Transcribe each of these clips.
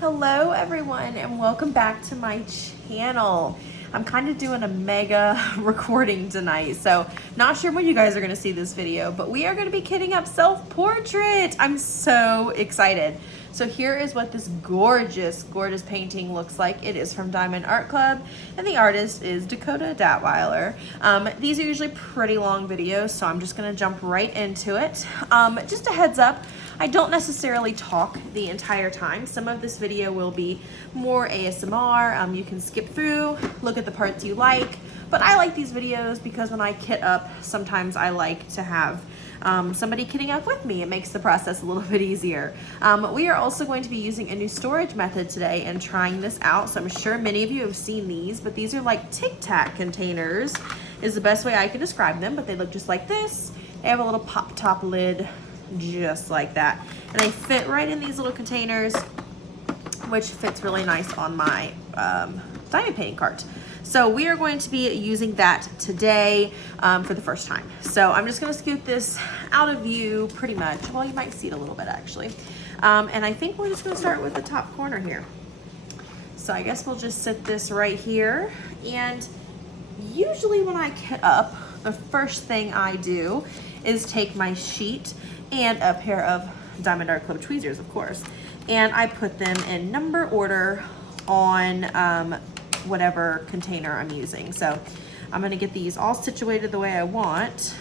Hello everyone and welcome back to my channel. I'm kind of doing a mega recording tonight, so not sure when you guys are going to see this video, but we are going to be kitting up self-portrait. I'm so excited. So here is what this gorgeous painting looks like. It is from Dimond Art Club and the artist is Dakota Daetwiler. These are usually pretty long videos, so I'm just going to jump right into it. Just a heads up, I don't necessarily talk the entire time. Some of this video will be more ASMR. You can skip through, look at the parts you like, but I like these videos because when I kit up, sometimes I like to have somebody kitting up with me. It makes the process a little bit easier. We are also going to be using a new storage method today and trying this out. So I'm sure many of you have seen these, but these are like Tic Tac containers is the best way I can describe them, but they look just like this. They have a little pop top lid just like that. And they fit right in these little containers, which fits really nice on my diamond painting cart. So we are going to be using that today for the first time. So I'm just gonna scoot this out of view pretty much. Well, you might see it a little bit actually. And I think we're just gonna start with the top corner here. So I guess we'll just sit this right here. And usually when I kit up, the first thing I do is take my sheet and a pair of Dimond Art Club tweezers, of course, and I put them in number order on whatever container I'm using. So I'm gonna get these all situated the way I want,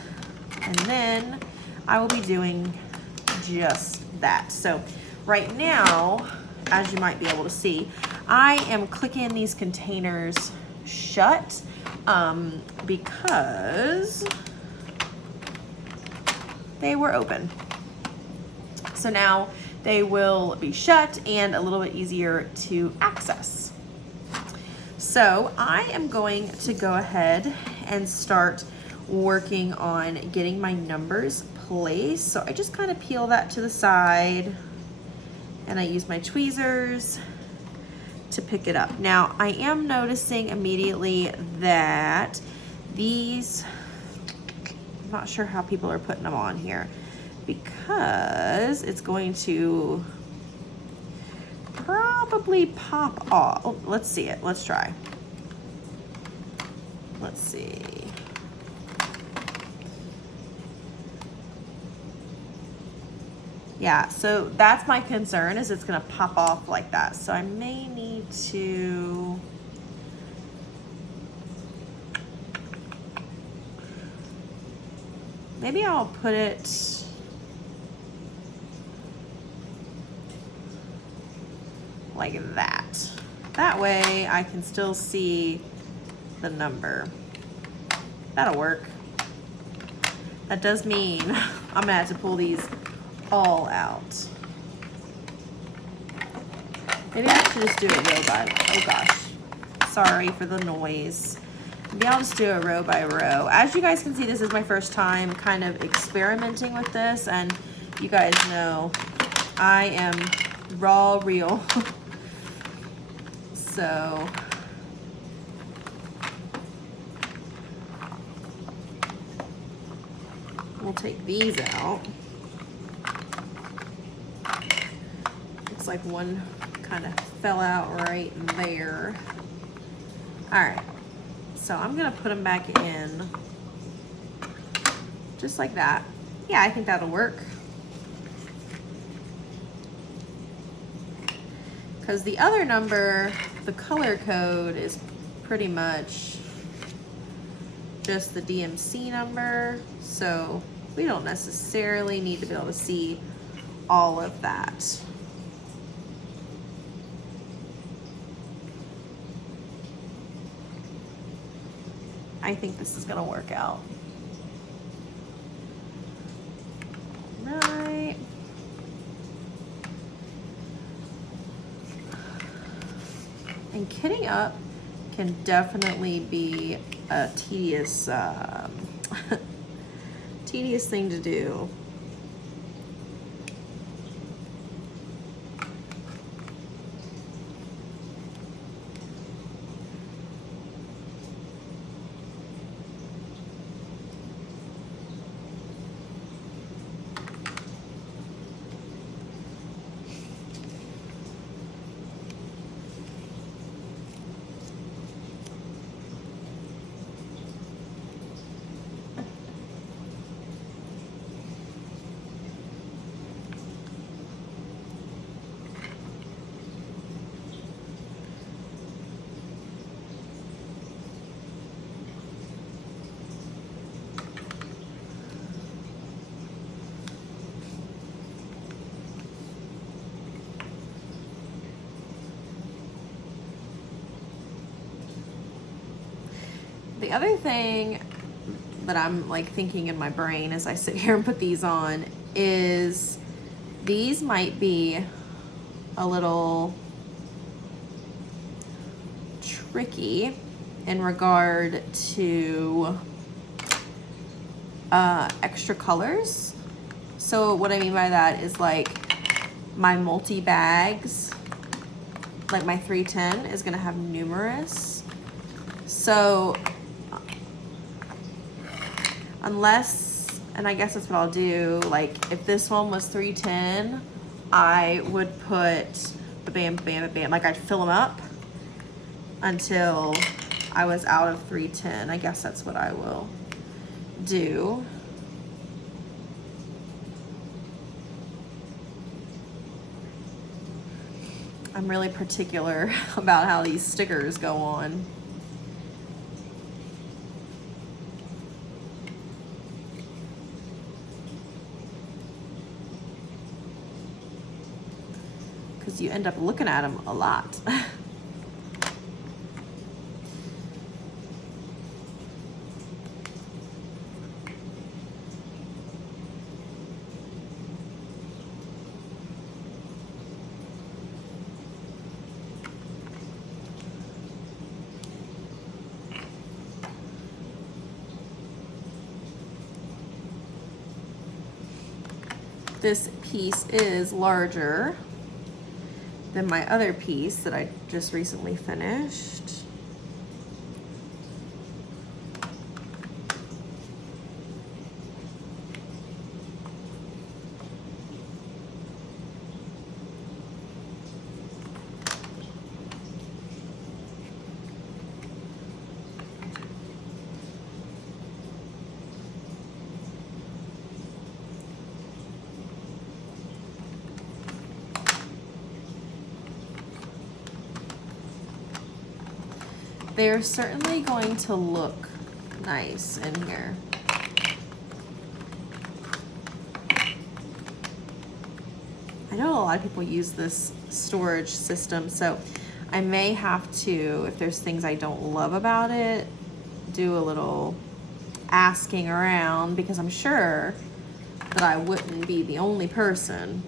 and then I will be doing just that. So right now, as you might be able to see, I am clicking these containers shut because they were open. So now they will be shut and a little bit easier to access. So I am going to go ahead and start working on getting my numbers placed. So I just kind of peel that to the side and I use my tweezers to pick it up. Now I am noticing immediately that these, I'm not sure how people are putting them on here because it's going to probably pop off. Oh, let's see it. Let's try. Let's see. Yeah, so that's my concern, is it's gonna pop off like that. So I may need to maybe I'll put it like that. That way I can still see the number. That'll work. That does mean I'm gonna have to pull these all out. Maybe I should just do it row by, oh gosh, sorry for the noise. Maybe I'll just do it row by row. As you guys can see, this is my first time kind of experimenting with this, and you guys know I am raw real. So we'll take these out. Looks like one kind of fell out right there. All right, so I'm gonna put them back in just like that. Yeah, I think that'll work. Because the other number, the color code, is pretty much just the DMC number, so we don't necessarily need to be able to see all of that. I think this is gonna work out. Right. And kitting up can definitely be a tedious, tedious thing to do. the other thing that I'm like thinking in my brain as I sit here and put these on is these might be a little tricky in regard to extra colors. So what I mean by that is like my multi-bags, like my 310 is gonna have numerous. So unless, and I guess that's what I'll do, like if this one was 310, I would put bam, bam, bam, like I'd fill them up until I was out of 310. I guess that's what I will do. I'm really particular about how these stickers go on. Because you end up looking at them a lot. This piece is larger than my other piece that I just recently finished. They're certainly going to look nice in here. I know a lot of people use this storage system, so I may have to, if there's things I don't love about it, do a little asking around, because I'm sure that I wouldn't be the only person.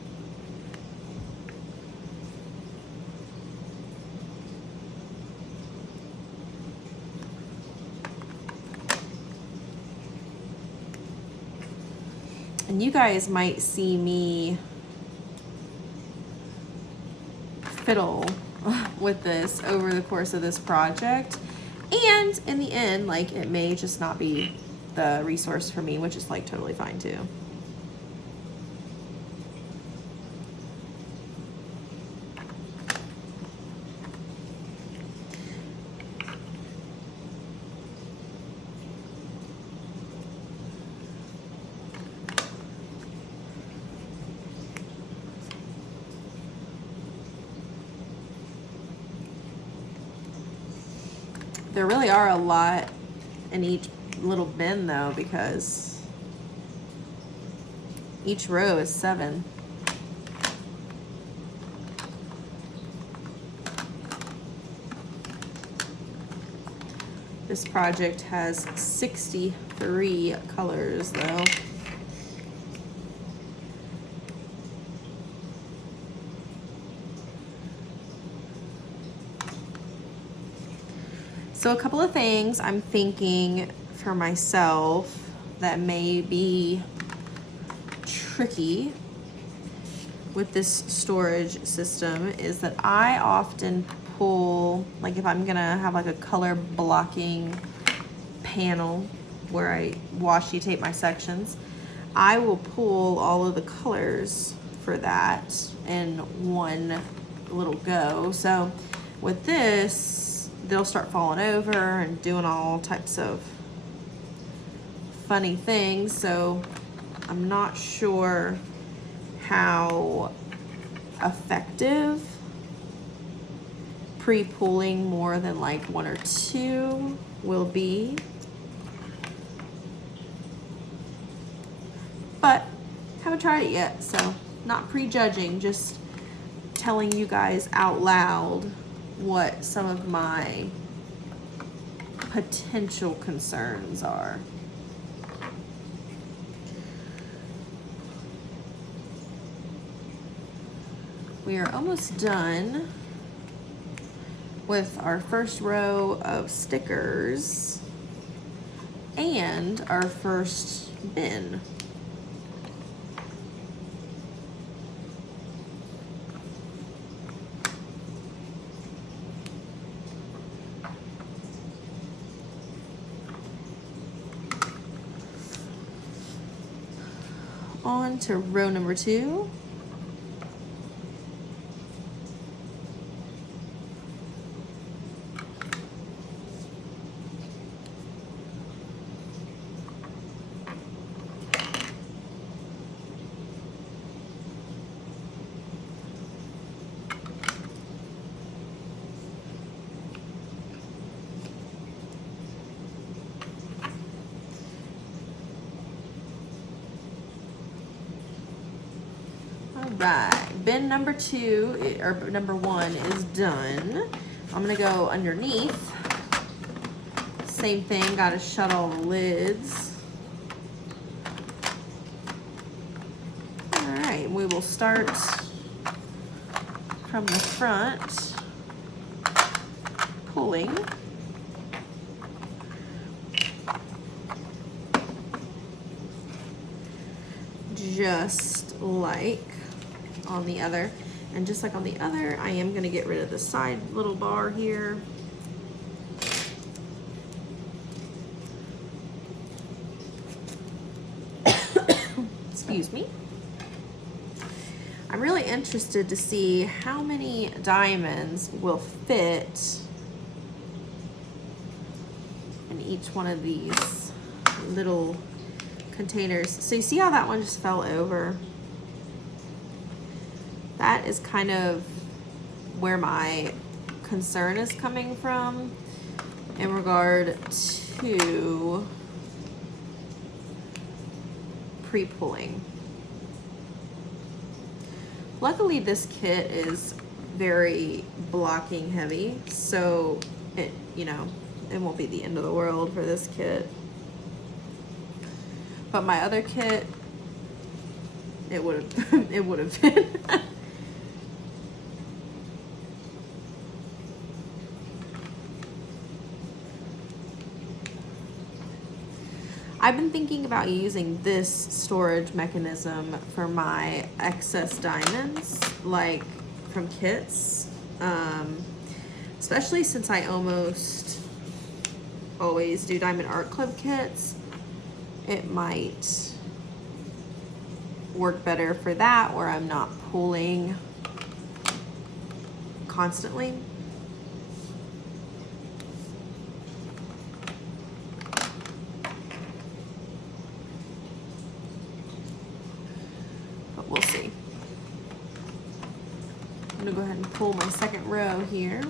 And you guys might see me fiddle with this over the course of this project. And in the end, like, it may just not be the resource for me, which is like totally fine too. There really are a lot in each little bin though, because each row is 7. This project has 63 colors though. So a couple of things I'm thinking for myself that may be tricky with this storage system is that I often pull, like if I'm gonna have like a color blocking panel where I washi tape my sections, I will pull all of the colors for that in one little go. So with this, they'll start falling over and doing all types of funny things. So I'm not sure how effective pre-pulling more than like 1 or 2 will be. But haven't tried it yet, so not prejudging, just telling you guys out loud what some of my potential concerns are. We are almost done with our first row of stickers and our first bin. On to row number 2. Right, bin number 2, or number 1 is done. I'm gonna go underneath. Same thing, gotta shut all the lids. All right, we will start from the front, pulling. Just like on the other, and just like on the other, I am going to get rid of the side little bar here. Excuse me. I'm really interested to see how many diamonds will fit in each one of these little containers. So you see how that one just fell over? That is kind of where my concern is coming from in regard to pre-pulling. Luckily, this kit is very blocking heavy, so it, you know, it won't be the end of the world for this kit. But my other kit, it would have it would have been. I've been thinking about using this storage mechanism for my excess diamonds, like from kits, especially since I almost always do Diamond Art Club kits. It might work better for that, where I'm not pulling constantly. We'll see. I'm gonna go ahead and pull my second row here.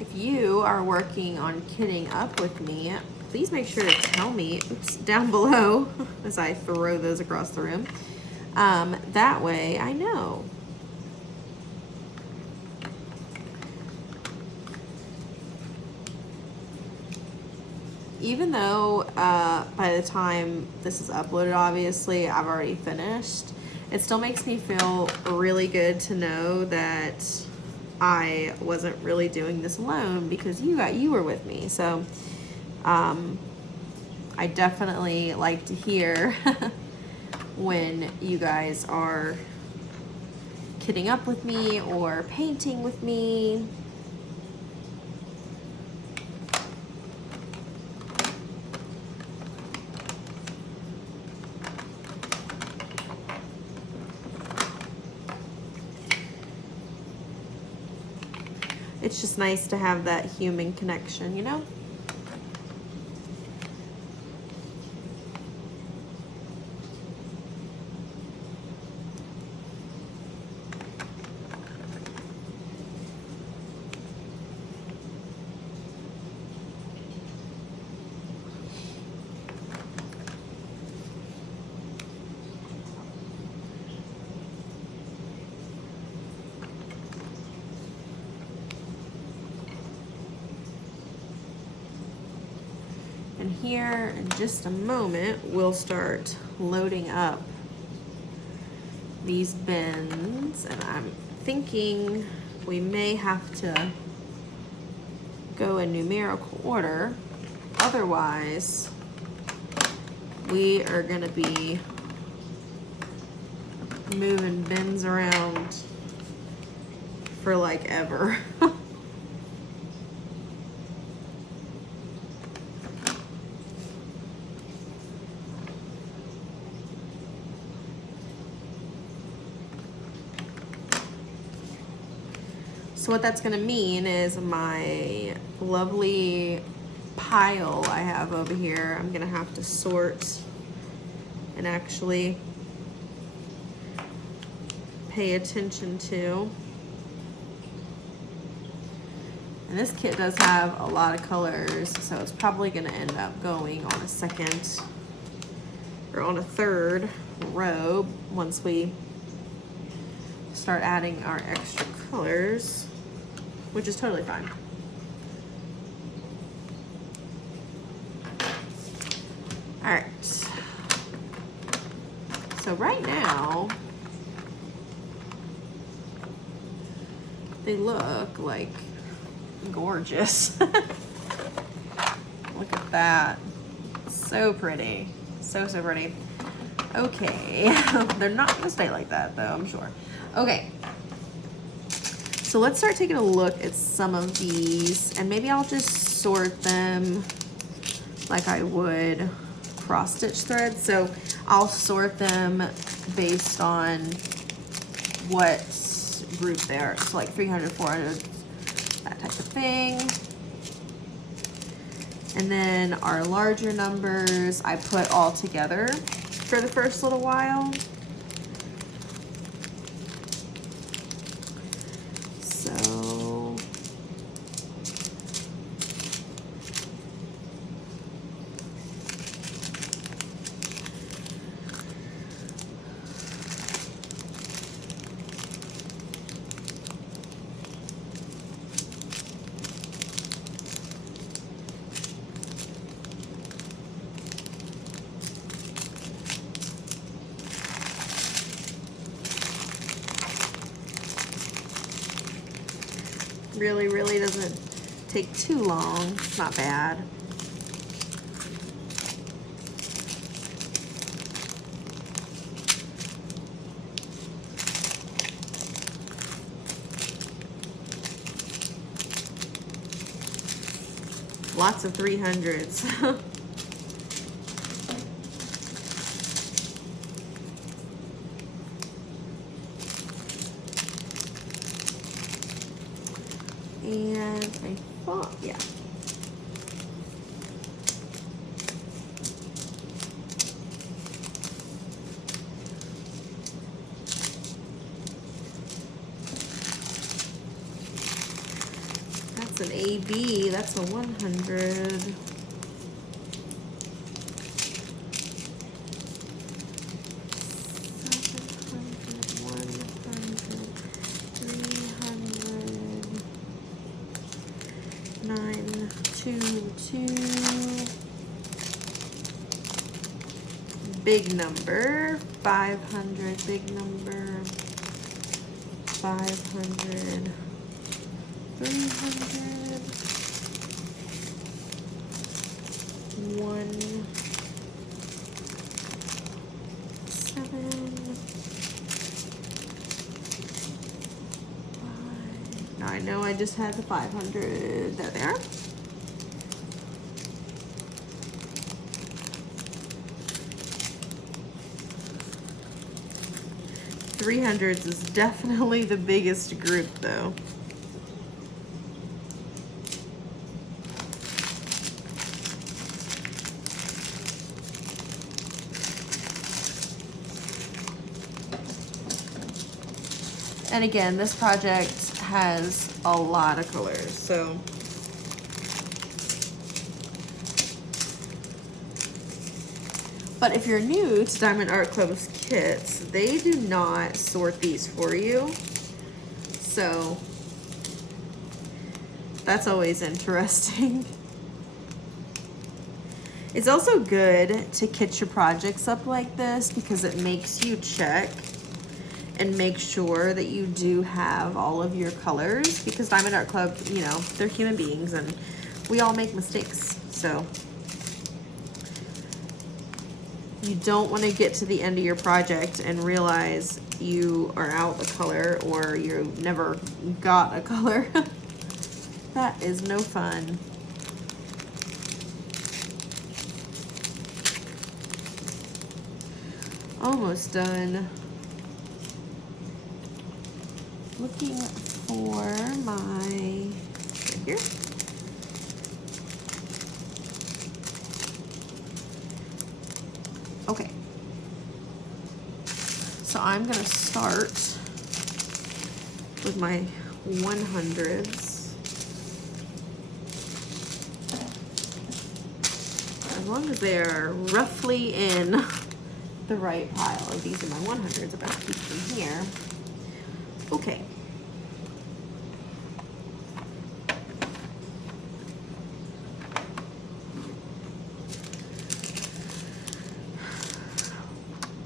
If you are working on kitting up with me, please make sure to tell me, oops, down below as I throw those across the room. That way I know. Even though by the time this is uploaded, obviously, I've already finished, it still makes me feel really good to know that I wasn't really doing this alone, because you were with me. So I definitely like to hear when you guys are kitting up with me or painting with me. It's just nice to have that human connection, you know? And here in just a moment, we'll start loading up these bins, and I'm thinking we may have to go in numerical order. Otherwise, we are gonna be moving bins around for like ever. So what that's gonna mean is my lovely pile I have over here, I'm gonna have to sort and actually pay attention to. And this kit does have a lot of colors, so it's probably gonna end up going on a second or on a third row once we start adding our extra colors, which is totally fine. All right. So right now, they look like gorgeous. Look at that. So pretty. So pretty. Okay. They're not gonna stay like that though, I'm sure. Okay. So let's start taking a look at some of these, and maybe I'll just sort them like I would cross stitch threads. So I'll sort them based on what group they are. So like 300, 400, that type of thing. And then our larger numbers I put all together for the first little while. So really doesn't take too long. It's not bad. Lots of 300s. And I thought, yeah. That's an AB, that's a 100. Big number, 500, big number, 500, 300, 1, 7, 5. Now I know I just had the 500, there. 300s is definitely the biggest group though. And again, this project has a lot of colors, so but if you're new to Diamond Art Club's kits, they do not sort these for you. So that's always interesting. It's also good to kit your projects up like this because it makes you check and make sure that you do have all of your colors, because Diamond Art Club, you know, they're human beings and we all make mistakes. So you don't want to get to the end of your project and realize you are out of color or you never got a color. That is no fun. Almost done. Looking for my, right here. Okay. So I'm gonna start with my 100s. As long as they are roughly in the right pile. Oh, these are my 100s. I'm gonna keep them here. Okay.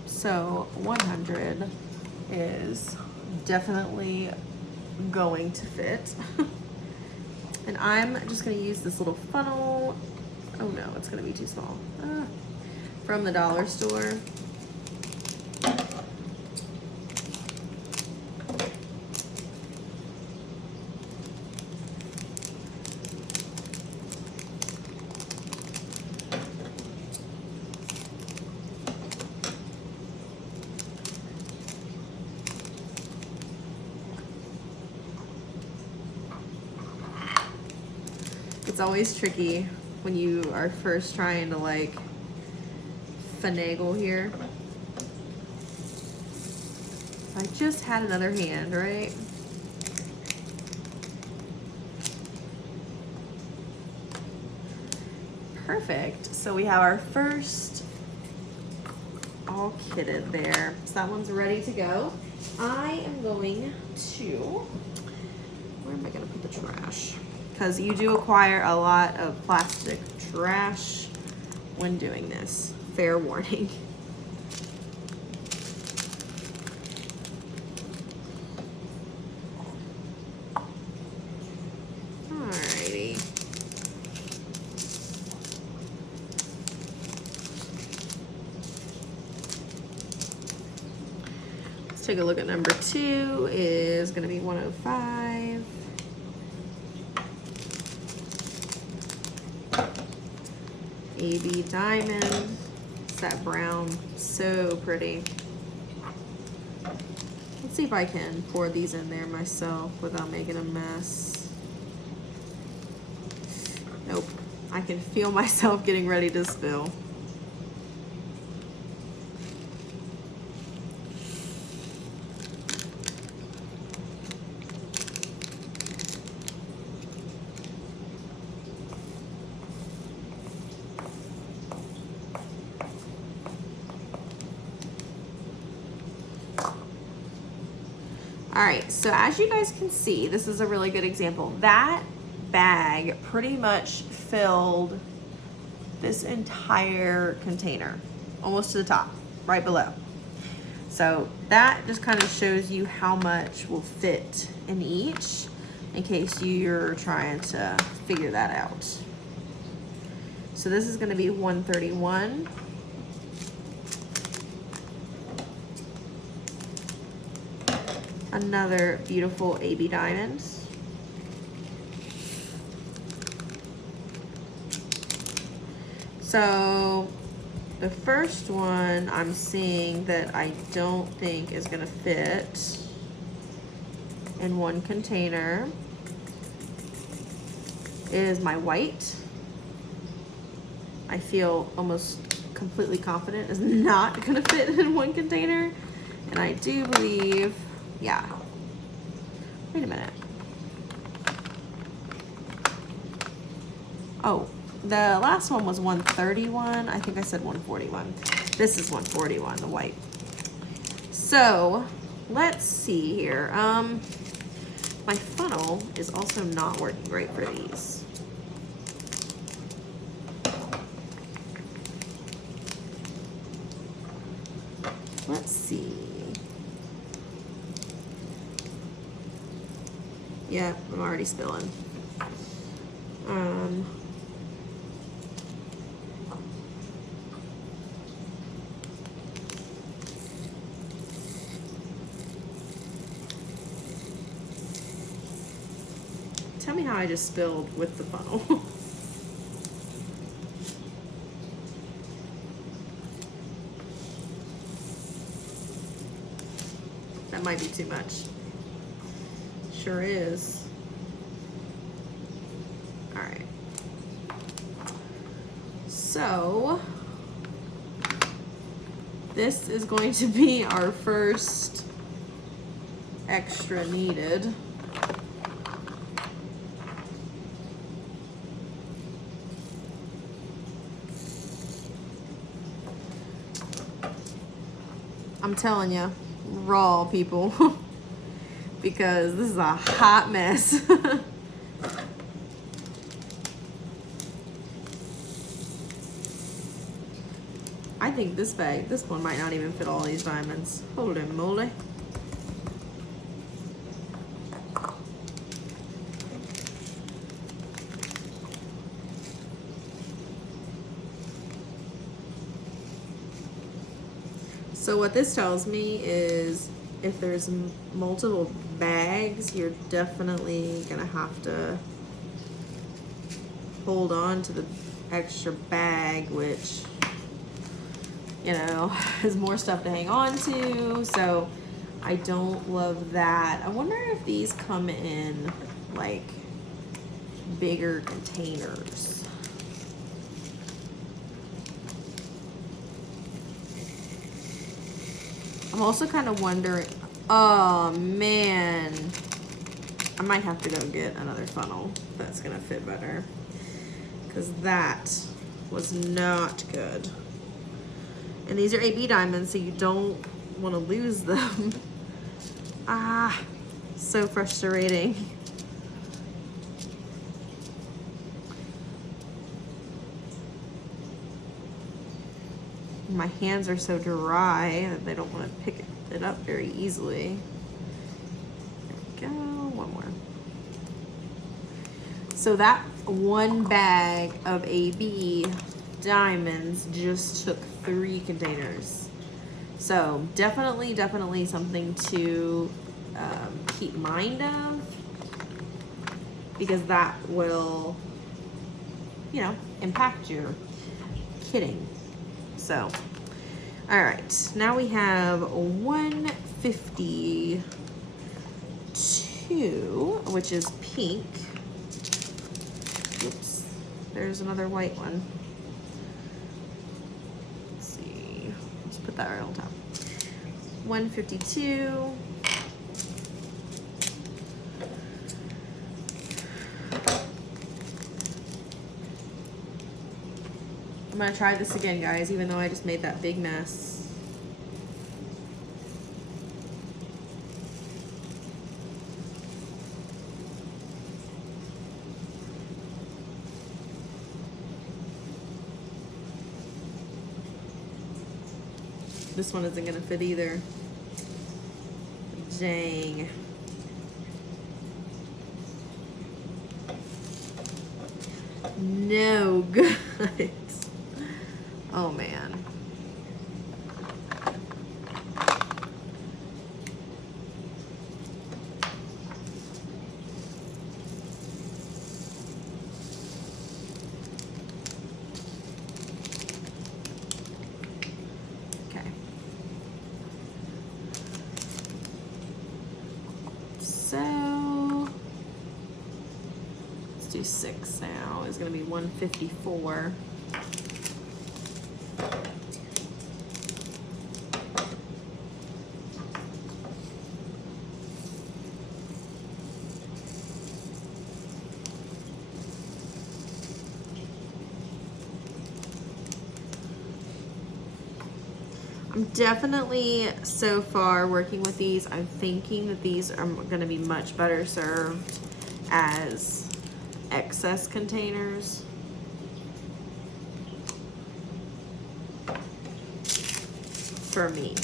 So 100 is definitely going to fit. And I'm just gonna use this little funnel. Oh no, it's gonna be too small. From the dollar store. It's always tricky when you are first trying to like finagle here. I just had another hand, right? Perfect. So we have our first all kitted there. So that one's ready to go. I am going to, where am I gonna put the trash? Because you do acquire a lot of plastic trash when doing this. Fair warning. Alrighty. Let's take a look at number 2. Is going to be 105. AB Diamond. It's that brown, so pretty. Let's see if I can pour these in there myself without making a mess. Nope, I can feel myself getting ready to spill. All right, so as you guys can see, this is a really good example. That bag pretty much filled this entire container, almost to the top, right below. So that just kind of shows you how much will fit in each, in case you're trying to figure that out. So this is gonna be 131. Another beautiful AB diamond. So the first one I'm seeing that I don't think is gonna fit in one container is my white. I feel almost completely confident is not gonna fit in one container. And I do believe, yeah. Wait a minute. Oh, the last one was 131. I think I said 141. This is 141, the white. So let's see here. My funnel is also not working great for these. Let's see. Yeah, I'm already spilling. Tell me how I just spilled with the funnel. That might be too much. Sure is. All right. So this is going to be our first extra needed. I'm telling you, raw people, because this is a hot mess. I think this bag, this one might not even fit all these diamonds. Holy moly. So what this tells me is if there's multiple bags, you're definitely gonna have to hold on to the extra bag, which, you know, is more stuff to hang on to. So I don't love that. I wonder if these come in like bigger containers. I'm also kind of wondering, oh man, I might have to go get another funnel that's gonna fit better, because that was not good. And these are AB diamonds, so you don't want to lose them. Ah, so frustrating. My hands are so dry that they don't want to pick it up very easily. There we go, one more. So that one bag of AB diamonds just took 3 containers. So definitely something to keep mind of, because that will, you know, impact your kitting. So, all right, now we have 152, which is pink. Oops, there's another white one. Let's see, let's put that right on top. 152. I'm gonna try this again, guys, even though I just made that big mess. This one isn't gonna fit either. Dang. No good. Oh man. Okay. So let's do 6 now. It's gonna be 154. I'm definitely, so far, working with these, I'm thinking that these are gonna be much better served as excess containers. For me.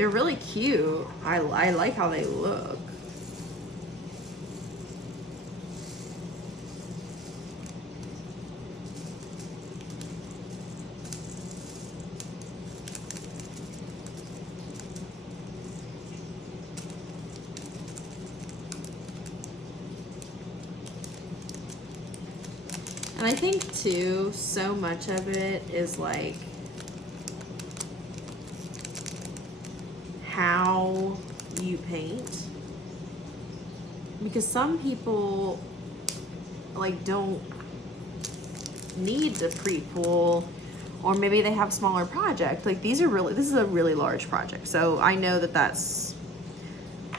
They're really cute. I like how they look. And I think too, so much of it is like how you paint, because some people like don't need the pre-pool, or maybe they have a smaller project. Like this is a really large project, so I know that that's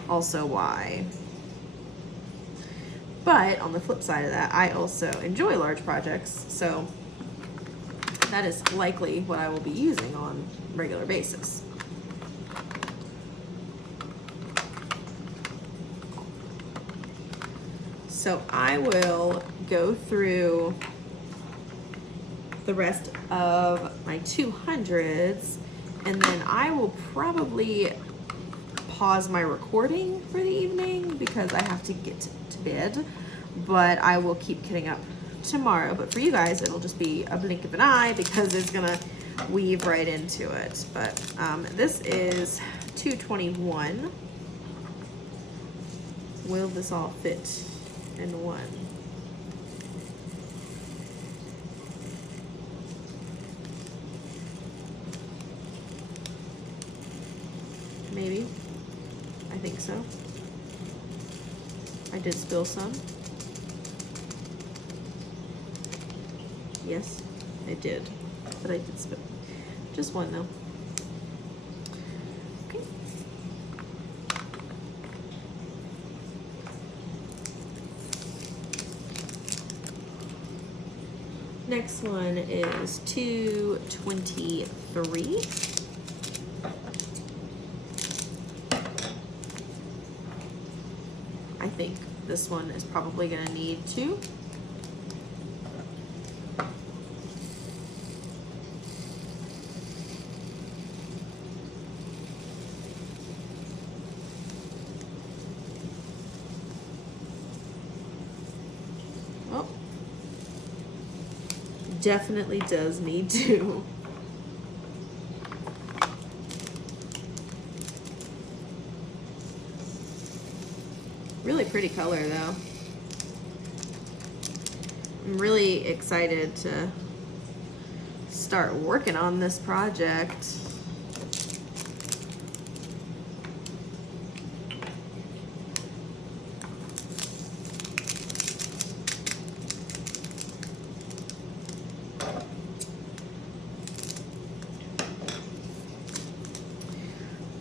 also why. But on the flip side of that, I also enjoy large projects, so that is likely what I will be using on a regular basis. So I will go through the rest of my 200s, and then I will probably pause my recording for the evening because I have to get to bed, but I will keep kitting up tomorrow. But for you guys, it'll just be a blink of an eye because it's gonna weave right into it. But this is 221. Will this all fit in one? Maybe. I think so. I did spill some. Yes, I did. But I did spill. Just one though. Okay. Next one is 223. I think this one is probably going to need 2. Oh, definitely does need 2. Really pretty color though. I'm really excited to start working on this project.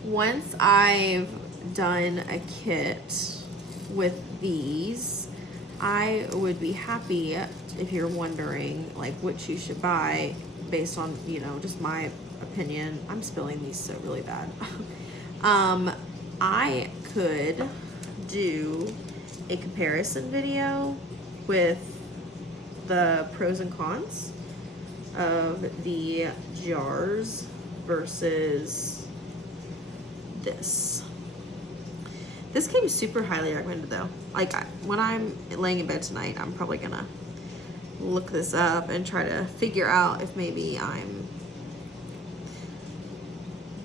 Once I've done a kit with these, I would be happy, if you're wondering like which you should buy based on, you know, just my opinion. I'm spilling these so really bad. I could do a comparison video with the pros and cons of the jars versus this. This came super highly recommended though. Like when I'm laying in bed tonight, I'm probably gonna look this up and try to figure out if maybe I'm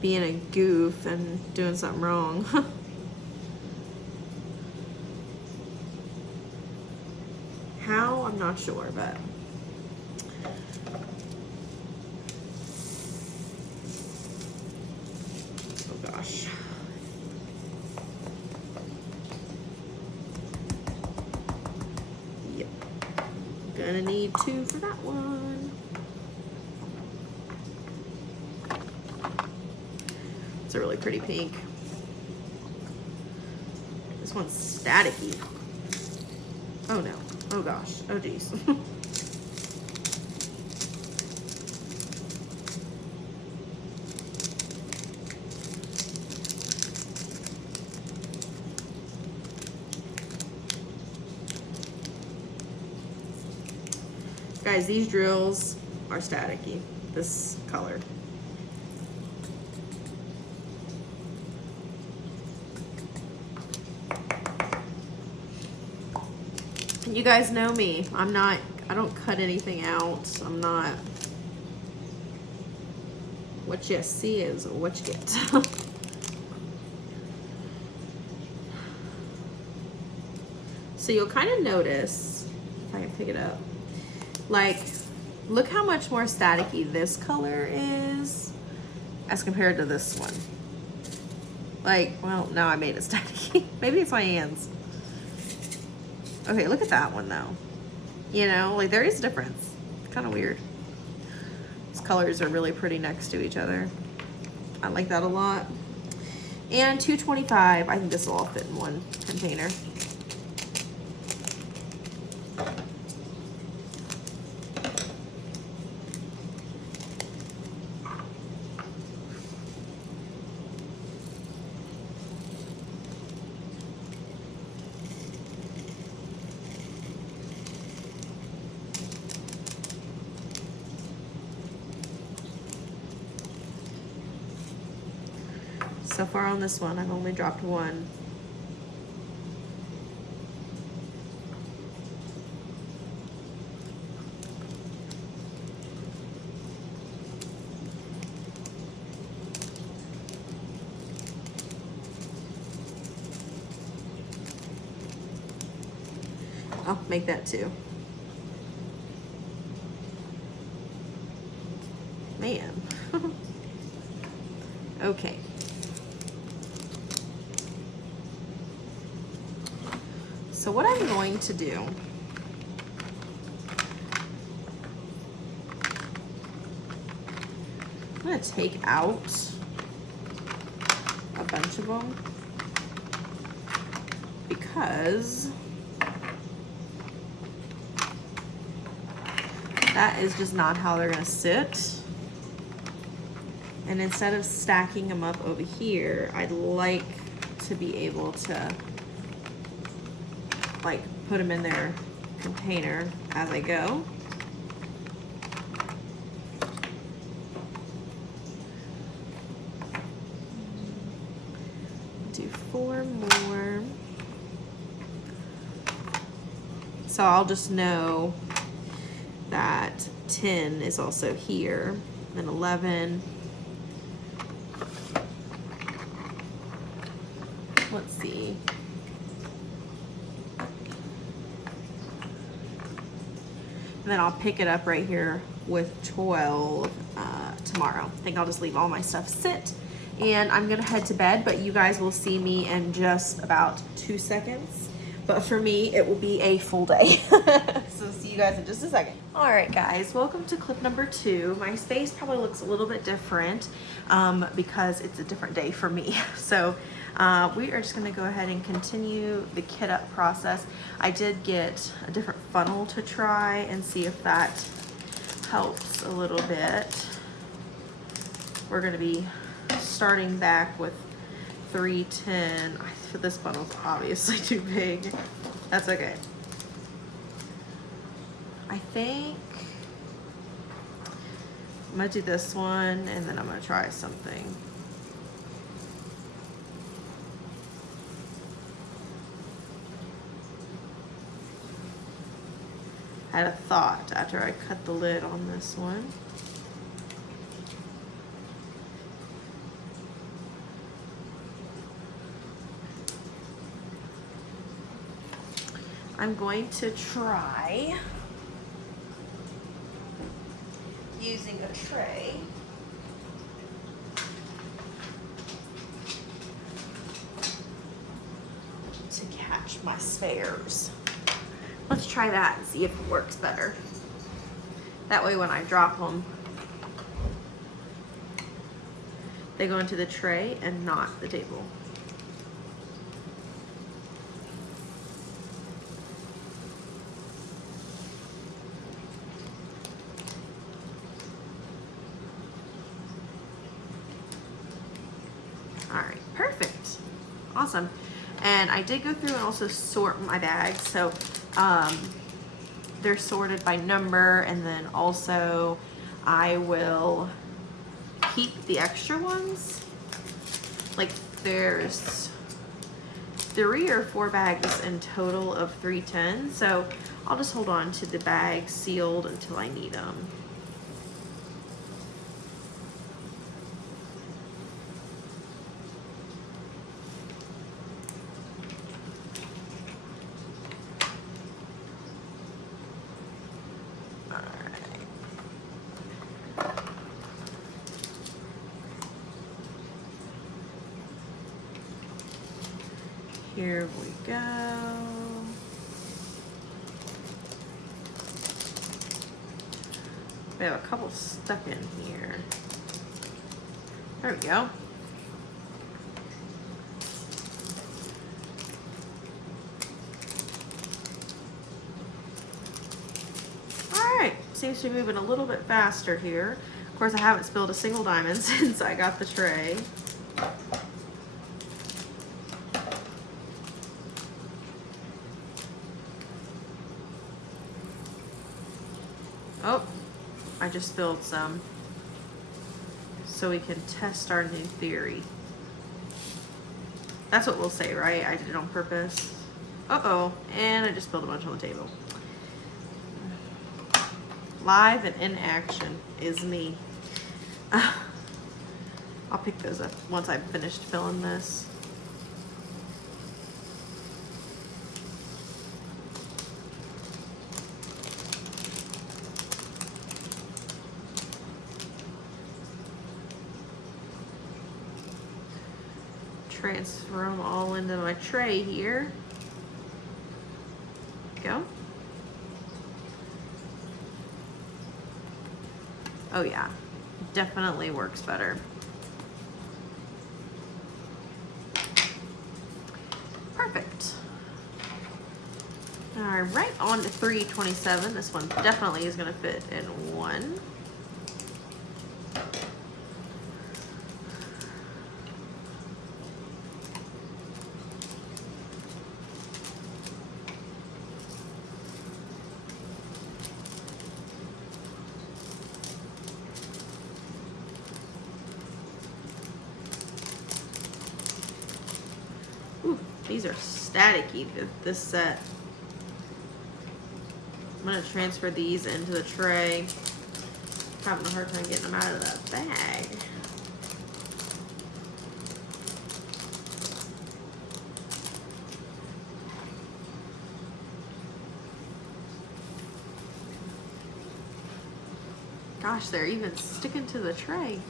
being a goof and doing something wrong. How? I'm not sure, but oh gosh. Gonna need 2 for that one. It's a really pretty pink. This one's staticky. Oh no. Oh gosh. Oh geez. Guys, these drills are staticky, this color. You guys know me. I don't cut anything out. I'm not, what you see is what you get. So you'll kind of notice, if I can pick it up, like, look how much more staticky this color is as compared to this one. Like, well, now I made it staticky. Maybe it's my hands. Okay, look at that one though. You know, like there is a difference. It's kind of weird. These colors are really pretty next to each other. I like that a lot. And $2.25. I think this will all fit in one container. So far on this one, I've only dropped one. I'll make that two. Man. Okay. So what I'm going to do, I'm going to take out a bunch of them because that is just not how they're going to sit. And instead of stacking them up over here, I'd like to be able to like put them in their container as I go. Do 4 more. So I'll just know that 10 is also here, and 11. Let's see. And then I'll pick it up right here with 12 tomorrow. I think I'll just leave all my stuff sit and I'm gonna head to bed, but you guys will see me in just about 2 seconds. But for me, it will be a full day. So see you guys in just a second. All right, guys, welcome to clip number 2. My space probably looks a little bit different because it's a different day for me. So we are just gonna go ahead and continue the kit up process. I did get a different funnel to try and see if that helps a little bit. We're gonna be starting back with 310. This funnel's obviously too big. That's okay. I think I'm gonna do this one and then I'm gonna try something. I had a thought after I cut the lid on this one. I'm going to try using a tray to catch my spares. Let's try that and see if it works better. That way when I drop them, they go into the tray and not the table. All right, perfect, awesome. And I did go through and also sort my bags. So they're sorted by number, and then also I will keep the extra ones. Like there's 3 or 4 bags in total of 310, so I'll just hold on to the bags sealed until I need them. Here we go. We have a couple stuck in here. There we go. All right, seems to be moving a little bit faster here. Of course, I haven't spilled a single diamond since I got the tray. Oh, I just spilled some. So we can test our new theory. That's what we'll say, right? I did it on purpose. Uh-oh, and I just spilled a bunch on the table. Live and in action is me. I'll pick those up once I've finished filling this. Transfer them all into my tray here. Go. Oh yeah, definitely works better. Perfect. All right, on to 327. This one definitely is gonna fit in one. These are staticky, this set. I'm gonna transfer these into the tray. I'm having a hard time getting them out of that bag. Gosh, they're even sticking to the tray.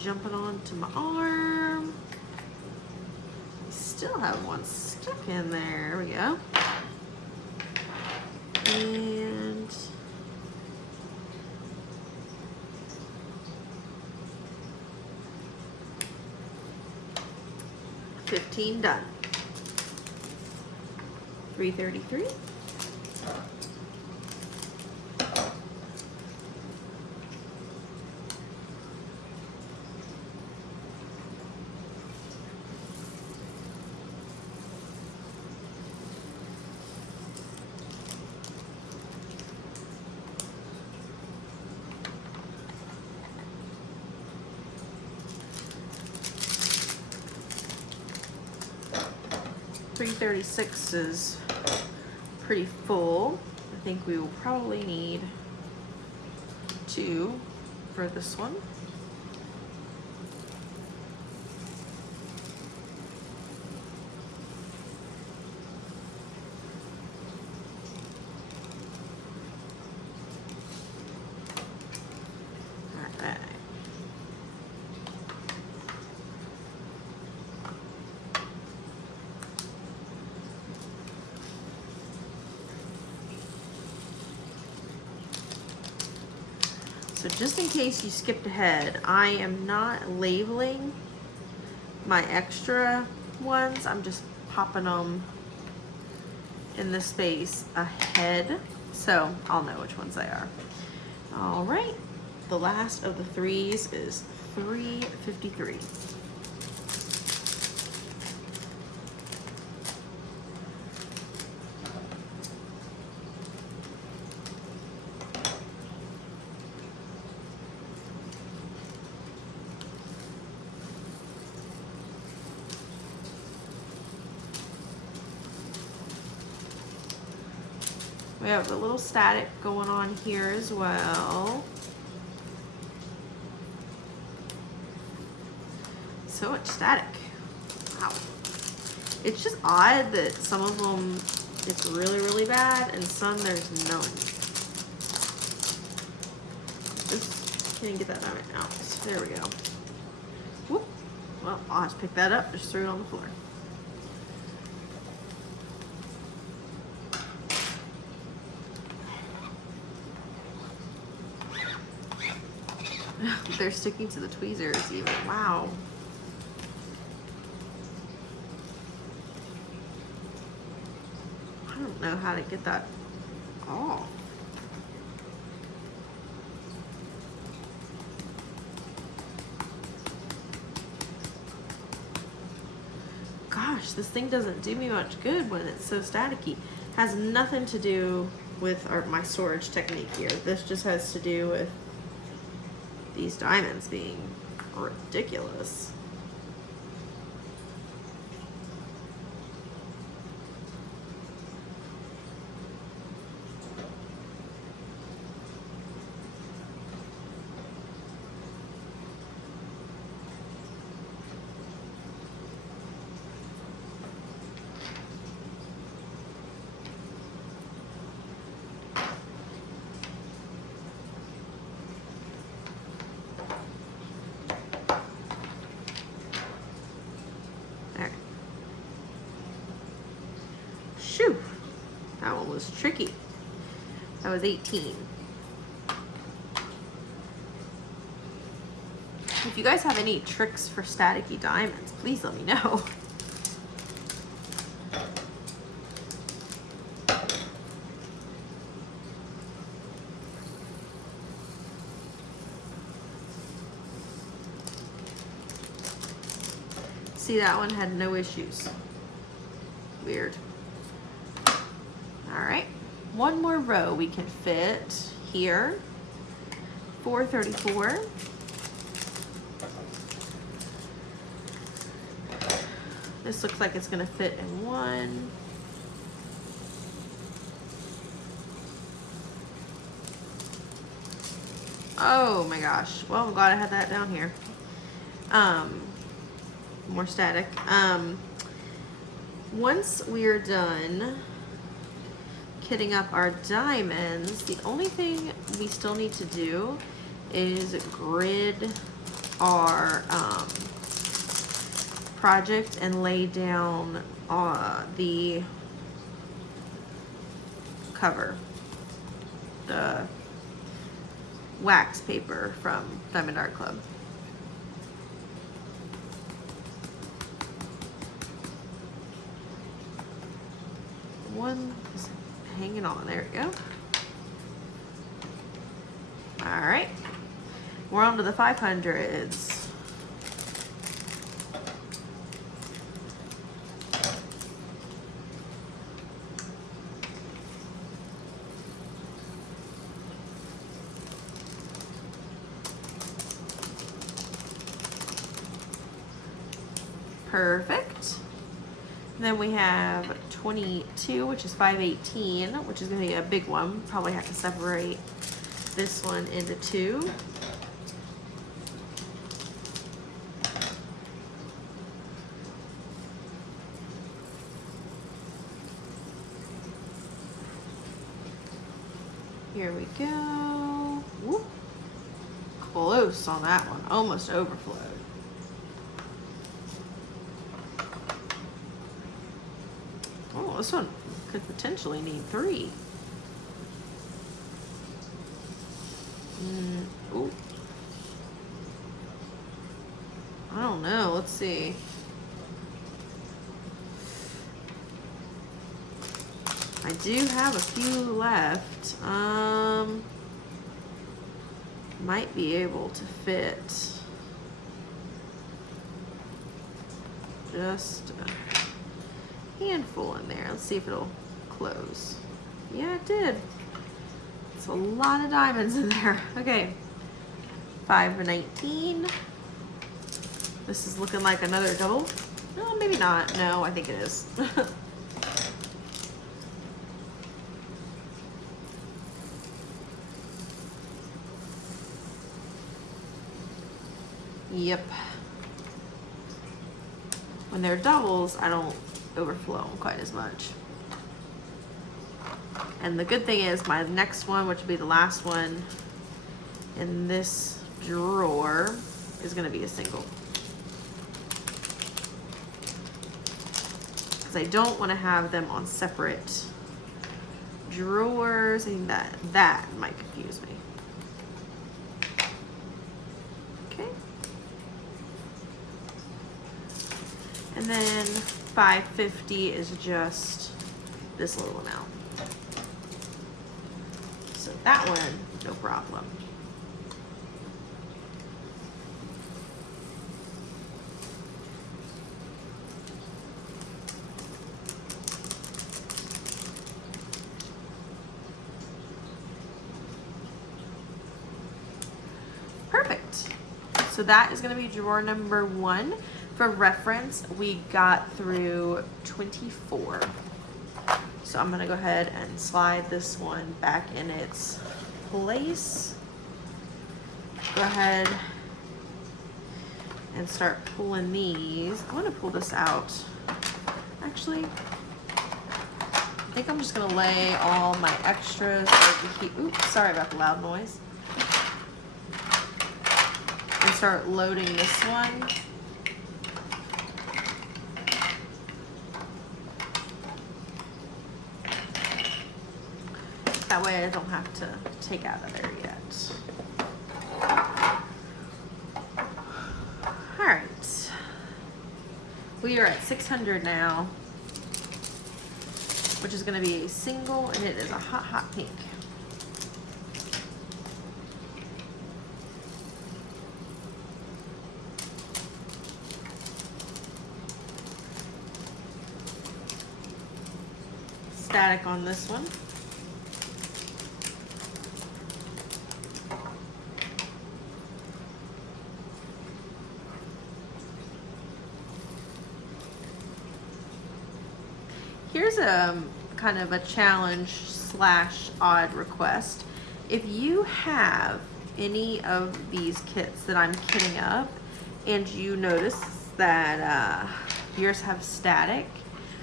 Jumping onto my arm. Still have one stuck in there. There we go. And $15 done. 333. $336 is pretty full. I think we will probably need 2 for this one. So just in case you skipped ahead, I am not labeling my extra ones. I'm just popping them in the space ahead, so I'll know which ones they are. All right, the last of the threes is 353. We have a little static going on here as well. So much static. Wow. It's just odd that some of them it's really, really bad and some there's none. Oops, can't get that out. There we go. Whoop. Well, I'll just pick that up, just throw it on the floor. They're sticking to the tweezers even. Wow. I don't know how to get that off. Gosh, this thing doesn't do me much good when it's so staticky. Has nothing to do with my storage technique here. This just has to do with these diamonds being ridiculous. Shoo! That one was tricky. That was 18. If you guys have any tricks for staticky diamonds, please let me know. See, that one had no issues. Weird. All right, one more row we can fit here. 434. This looks like it's gonna fit in one. Oh my gosh. Well, I'm glad I had that down here. More static. Once we're done kitting up our diamonds, the only thing we still need to do is grid our project and lay down the cover, the wax paper from Diamond Art Club. One is hanging on. There we go. All right, we're on to the 500s. Perfect. Then we have 22, which is 518, which is going to be a big one. Probably have to separate this one into two. Here we go. Whoop. Close on that one. Almost overflowed. Oh, this one could potentially need 3. Ooh. I don't know. Let's see. I do have a few left. Might be able to fit just a handful in there. Let's see if it'll close. Yeah, it did. It's a lot of diamonds in there. Okay, 519. This is looking like another double. No, maybe not. No, I think it is. Yep. When they're doubles, I don't overflow them quite as much. And the good thing is my next one, which will be the last one in this drawer, is going to be a single. Because I don't want to have them on separate drawers. I think that might confuse me. Okay. And then 550 is just this little amount. So that one, no problem. Perfect. So that is going to be drawer number 1. For reference, we got through 24. So I'm going to go ahead and slide this one back in its place. Go ahead and start pulling these. I want to pull this out. Actually, I think I'm just going to lay all my extras over here. Oops, sorry about the loud noise. And start loading this one. That way I don't have to take out of there yet. All right. We are at 600 now, which is going to be a single, and it is a hot, hot pink. Static on this one. Here's a kind of a challenge slash odd request. If you have any of these kits that I'm kitting up and you notice that yours have static,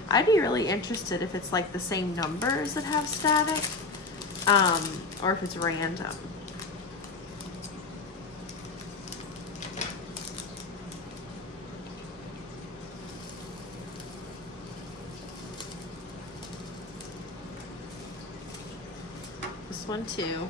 I'd be really interested if it's like the same numbers that have static, or if it's random. This one too.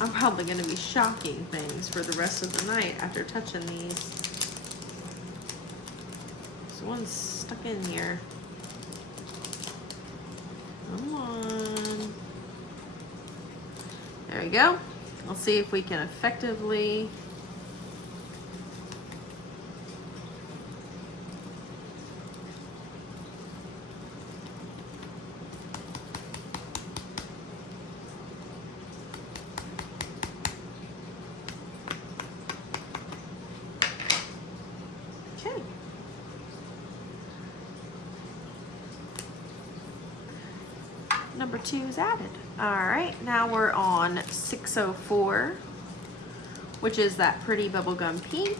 I'm probably going to be shocking things for the rest of the night after touching these. This one's stuck in here. Come on. There we go. Let's see if we can effectively number 2 is added. All right, now we're on 604, which is that pretty bubblegum pink.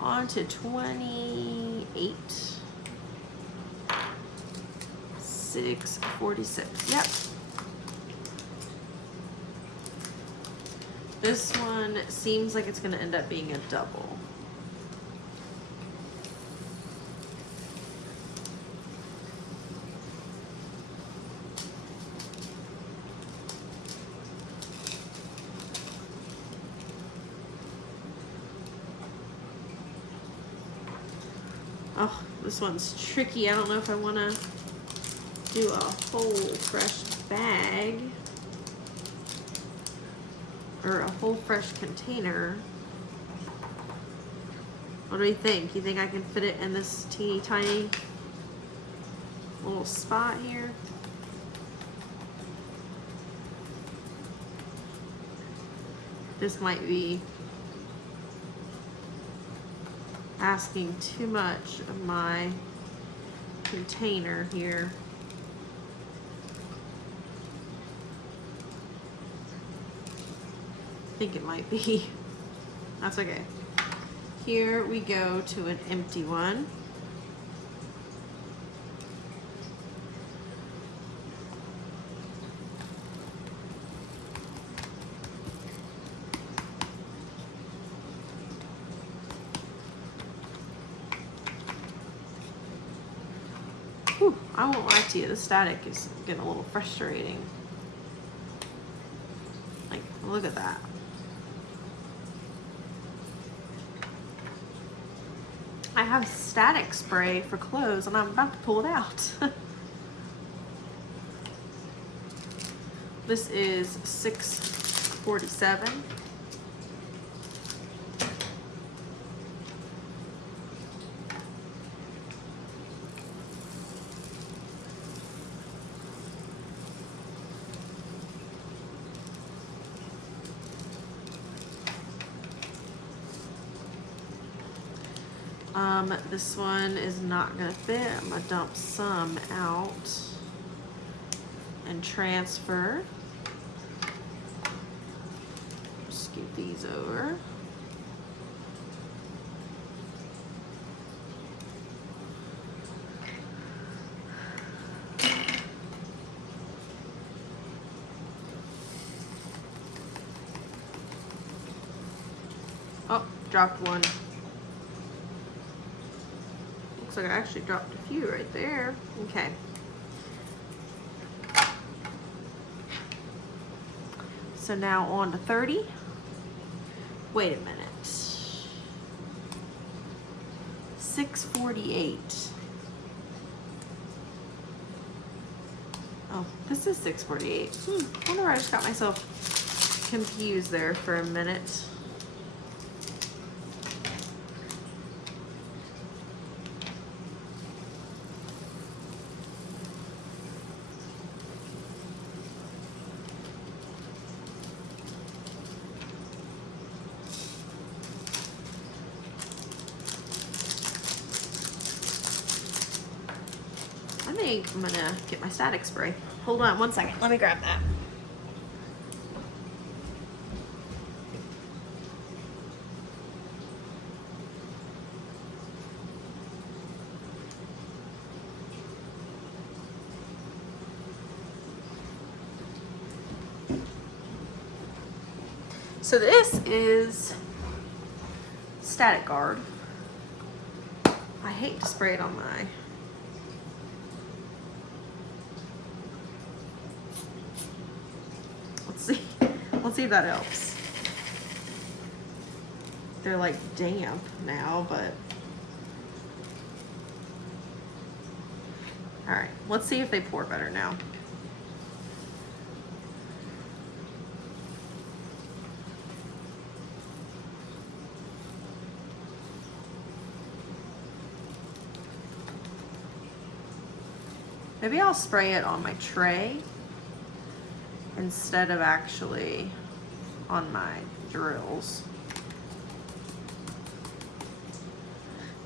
On to 28, 646. Yep. This one seems like it's going to end up being a double. Oh, this one's tricky. I don't know if I want to do a whole fresh bag. or a whole fresh container. What do you think? You think I can fit it in this teeny tiny little spot here? This might be asking too much of my container here. I think it might be. That's okay. Here we go to an empty one. Whew, I won't lie to you, the static is getting a little frustrating. Like, look at that. I have static spray for clothes and I'm about to pull it out. This is $6.47. This one is not gonna fit. I'm gonna dump some out and transfer. Scoot these over. Oh, dropped one. Looks like I actually dropped a few right there. Okay. So now on to 30. Wait a minute. 648. Oh, this is 648. I wonder where I just got myself confused there for a minute. I think I'm gonna get my static spray. Hold on one second. Let me grab that. So this is Static Guard. I hate to spray it on my Let's see if that helps. They're like damp now, but all right, let's see if they pour better now. Maybe I'll spray it on my tray instead of actually on my drills,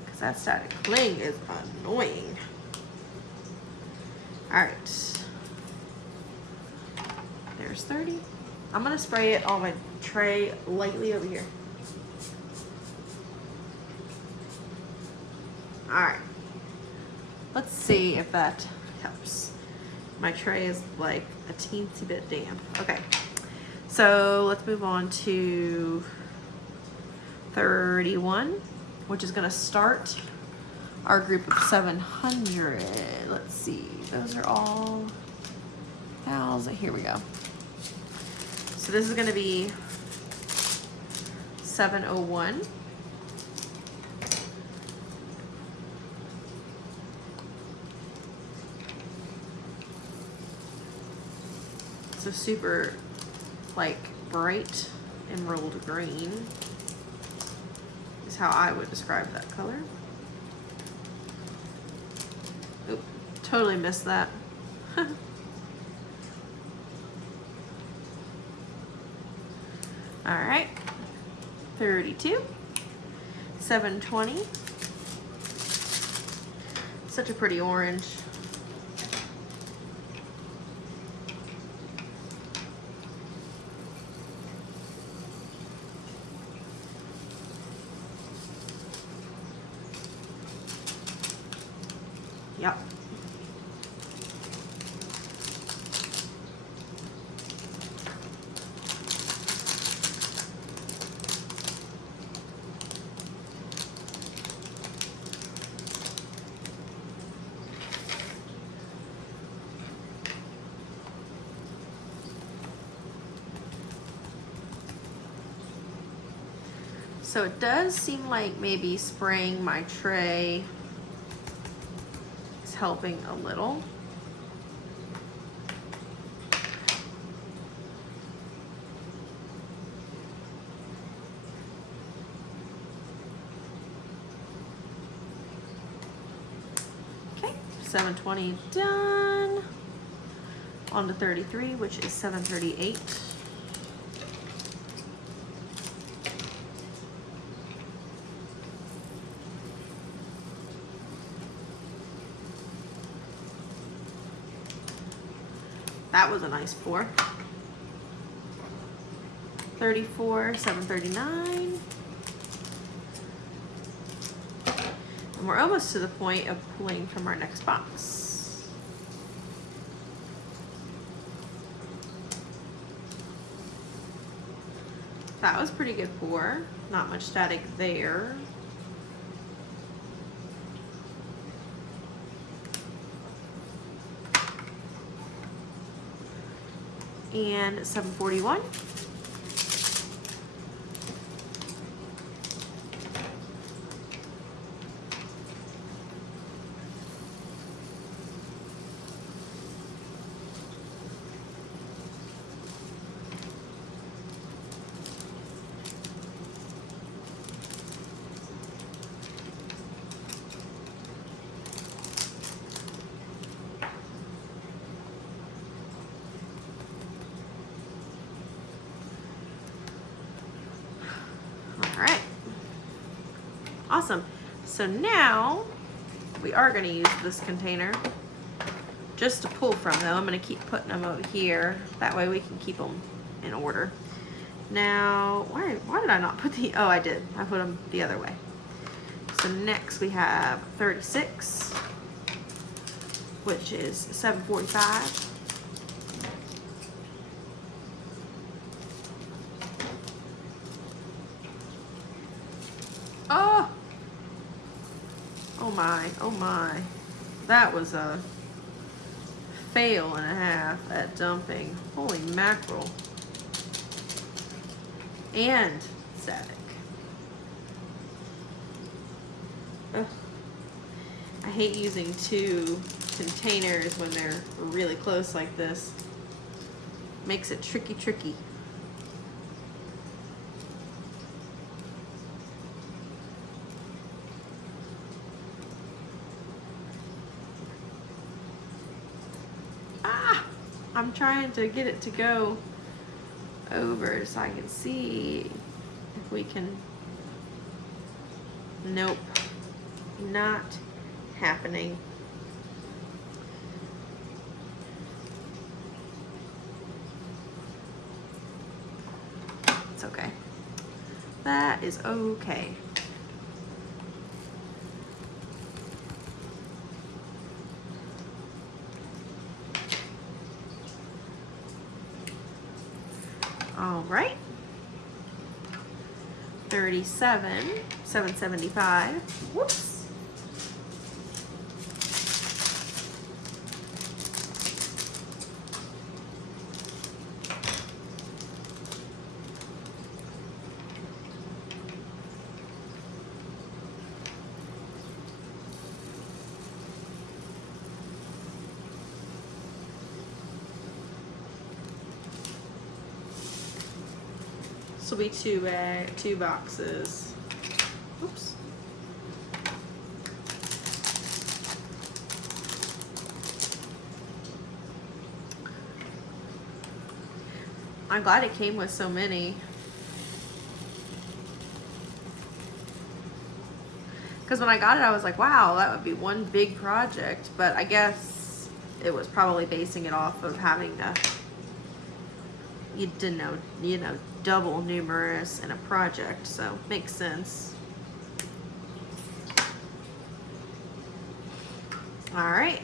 because that static cling is annoying. All right, there's 30. I'm gonna spray it on my tray lightly over here. All right, let's see if that helps. My tray is like a teensy bit damp. Okay, so let's move on to 31, which is gonna start our group of 700. Let's see, those are all pals. Here we go. So this is gonna be 701. So super like bright emerald green is how I would describe that color. Oop, totally missed that. All right, 32, 720. Such a pretty orange. Yep. So it does seem like maybe spraying my tray is helping a little. Okay, 720 done. On to 33, which is 738. That was a nice pour. 34, 739. And we're almost to the point of pulling from our next box. That was pretty good pour. Not much static there. And 741. Awesome. So now we are going to use this container just to pull from, though. I'm going to keep putting them over here. That way we can keep them in order. Now, why did I not put the, oh, I did. I put them the other way. So next we have 36, which is 745. Oh! Oh my, oh my. That was a fail and a half at dumping. Holy mackerel. And static. Ugh. I hate using two containers when they're really close like this. Makes it tricky. I'm trying to get it to go over so I can see if we can. Nope, not happening. It's okay. That is okay. All right, 37, 775, whoops. This will be two boxes. Oops. I'm glad it came with so many. Because when I got it, I was like, wow, that would be one big project. But I guess it was probably basing it off of having to, you know, double numerous in a project. So makes sense. All right,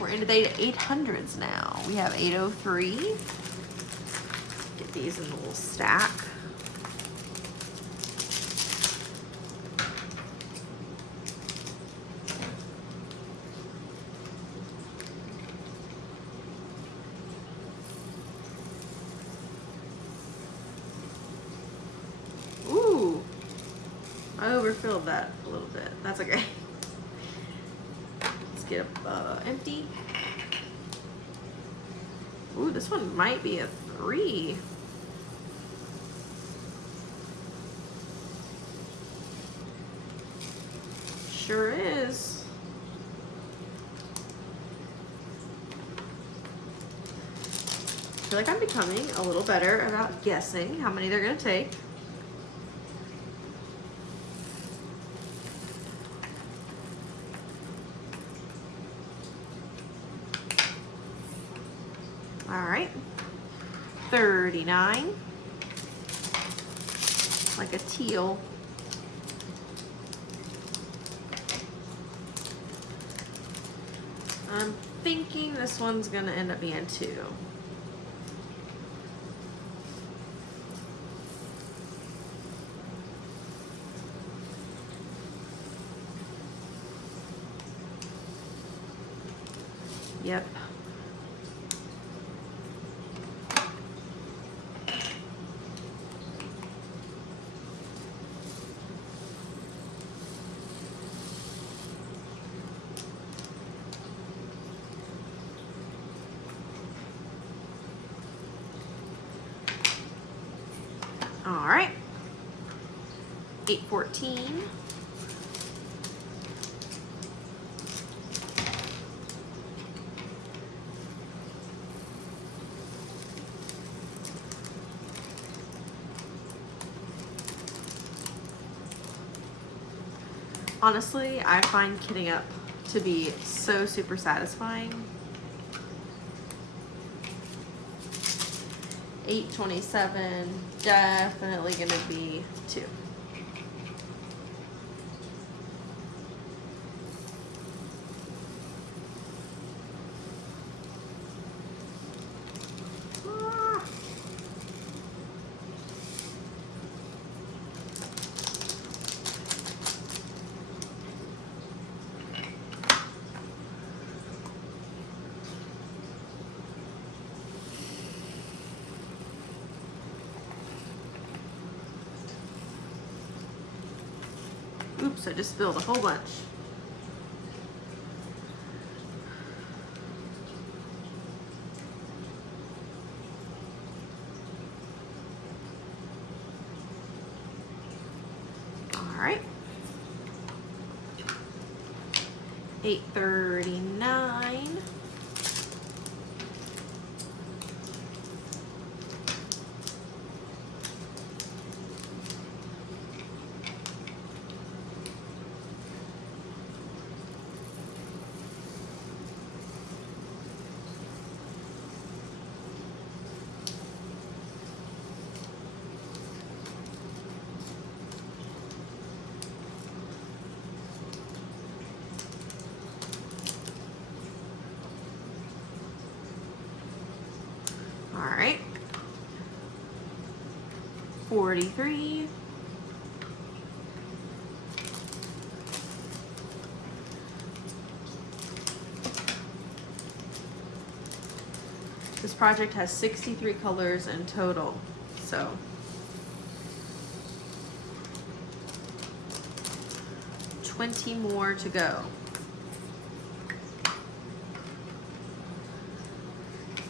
we're into the 800s now. We have 803. Get these in a little stack. Ooh, I overfilled that a little bit. That's okay. Let's get a empty. Ooh, this one might be a 3. Sure is. I feel like I'm becoming a little better about guessing how many they're gonna take. All right, 39, like a teal. I'm thinking this one's gonna end up being 2. Yep. All right, 814. Honestly, I find kitting up to be so super satisfying. 827, definitely gonna be 2. Oops, I just spilled a whole bunch. All right. 839. All right, 43. This project has 63 colors in total, so 20 more to go.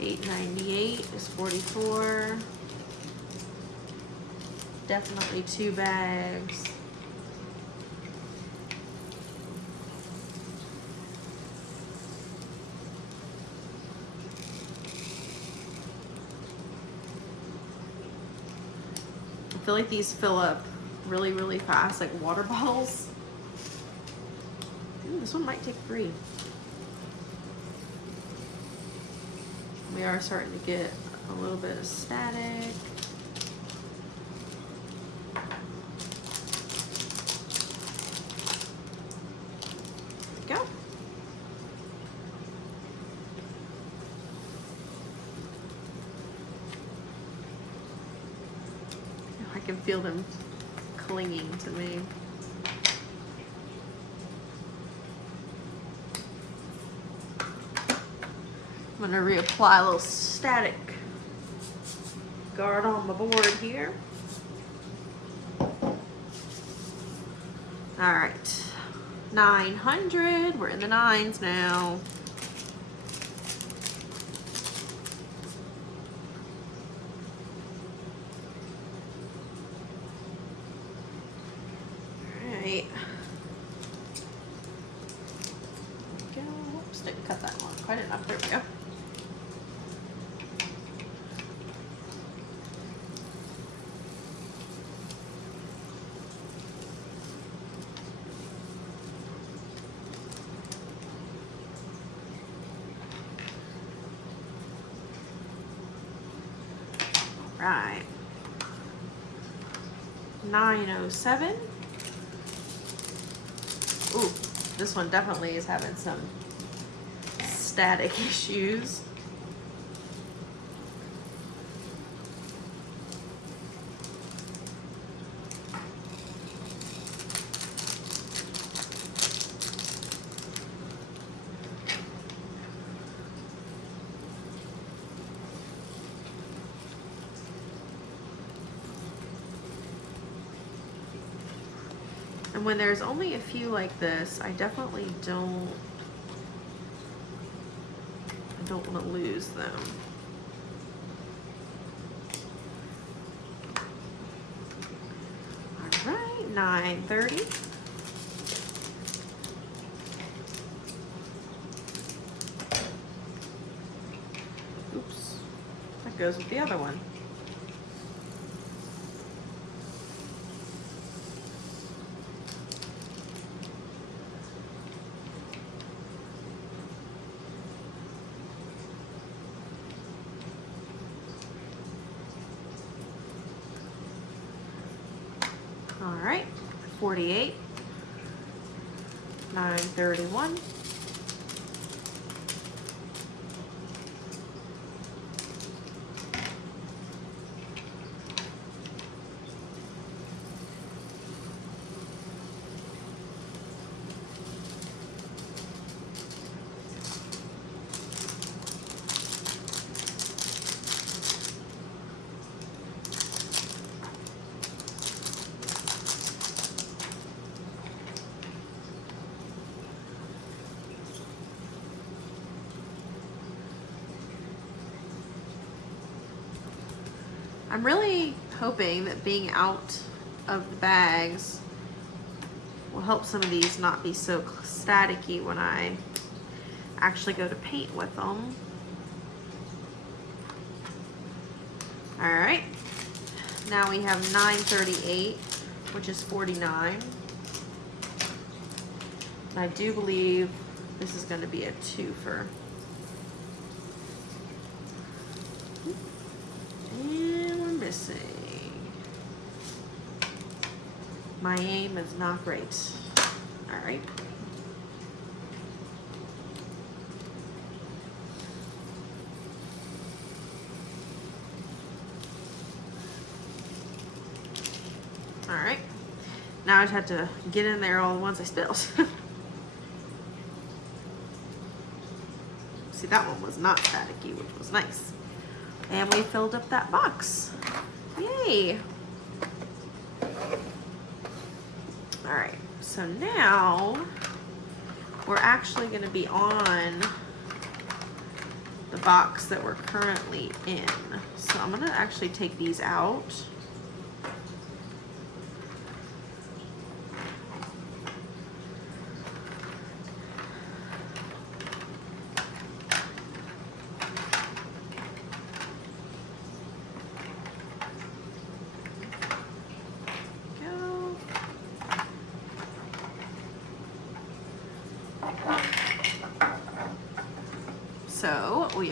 898 is 44. definitely 2 bags. I feel like these fill up really, really fast, like water bottles. Ooh, this one might take 3. We are starting to get a little bit of static. There we go. I can feel them clinging to me. I'm gonna reapply a little static guard on my board here. All right, 900, we're in the 9s now. All right. Go. Oops, didn't cut that one quite enough. There we go. Right. 907. Ooh, this one definitely is having some static issues. And when there's only a few like this, I definitely don't want to lose them. All right, 930. Oops, that goes with the other one. All right, 48, 931. I'm really hoping that being out of the bags will help some of these not be so staticky when I actually go to paint with them. All right, now we have 938, which is 49. And I do believe this is going to be a twofer. My aim is not great. All right. All right. Now I just have to get in there all the ones I spilled. See, that one was not staticky, which was nice. And we filled up that box. Yay. All right, so now we're actually going to be on the box that we're currently in. So I'm going to actually take these out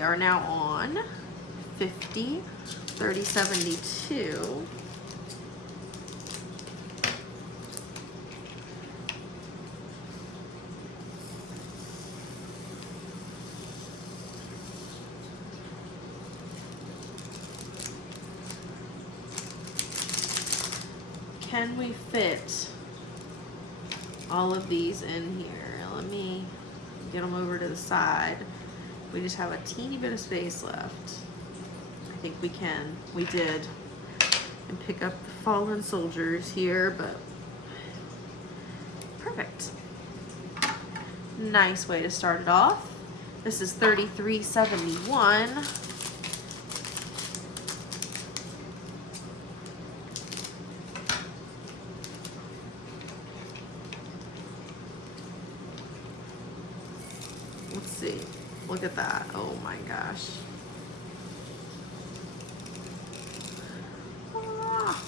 are now on 50, 30, 72. Can we fit all of these in here? Let me get them over to the side. We just have a teeny bit of space left. I think we can. We did. And pick up the fallen soldiers here, but perfect. Nice way to start it off. This is 3371. Let's see. Look at that. Oh my gosh. Ah.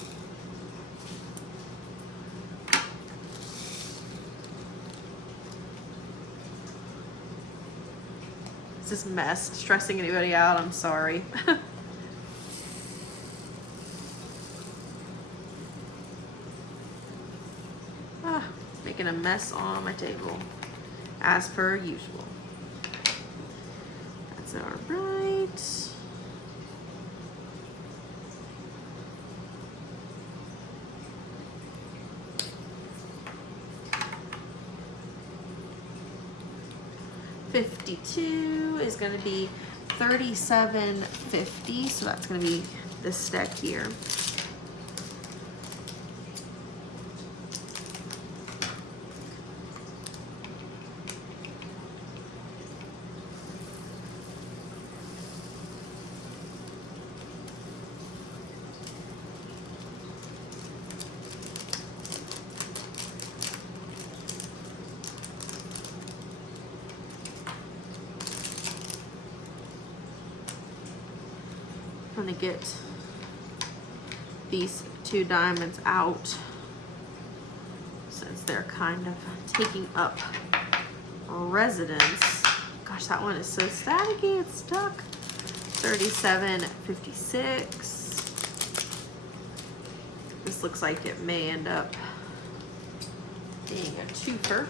Is this mess stressing anybody out? I'm sorry. Making a mess on my table, as per usual. That's all right. $52 is going to be $37.50, so that's going to be this stack here. I'm going to get these two diamonds out since they're kind of taking up residence. Gosh, that one is so staticky, it's stuck. $37.56. This looks like it may end up being a twofer.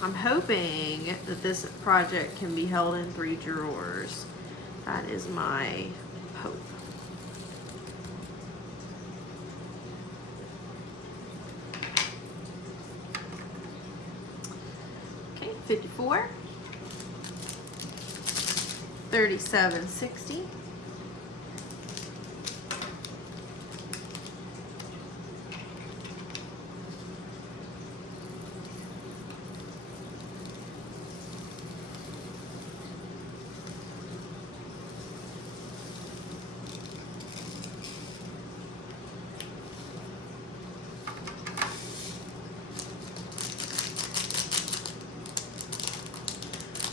I'm hoping that this project can be held in 3 drawers. That is my hope. Okay, 54. 37.60.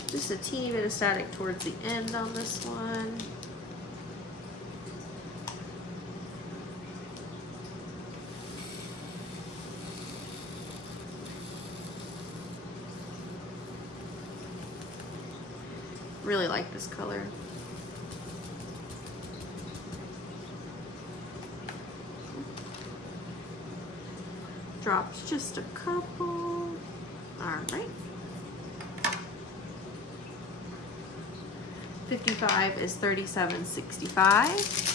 Just a teeny bit of static towards the end on this one. Really like this color. Drops just a couple. All right. 55 is 37.65.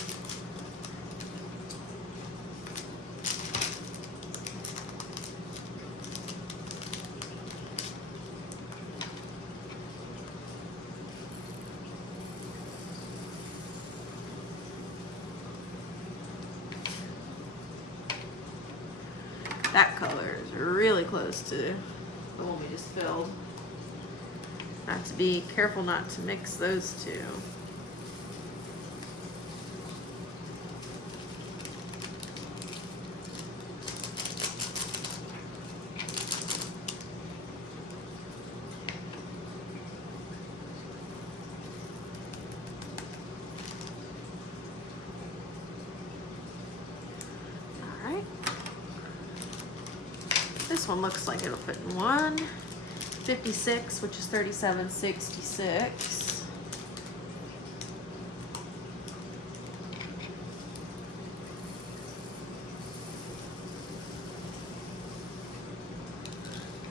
That color is really close to the one we just filled. Have to be careful not to mix those two. This one looks like it'll fit in 156, which is 37.66.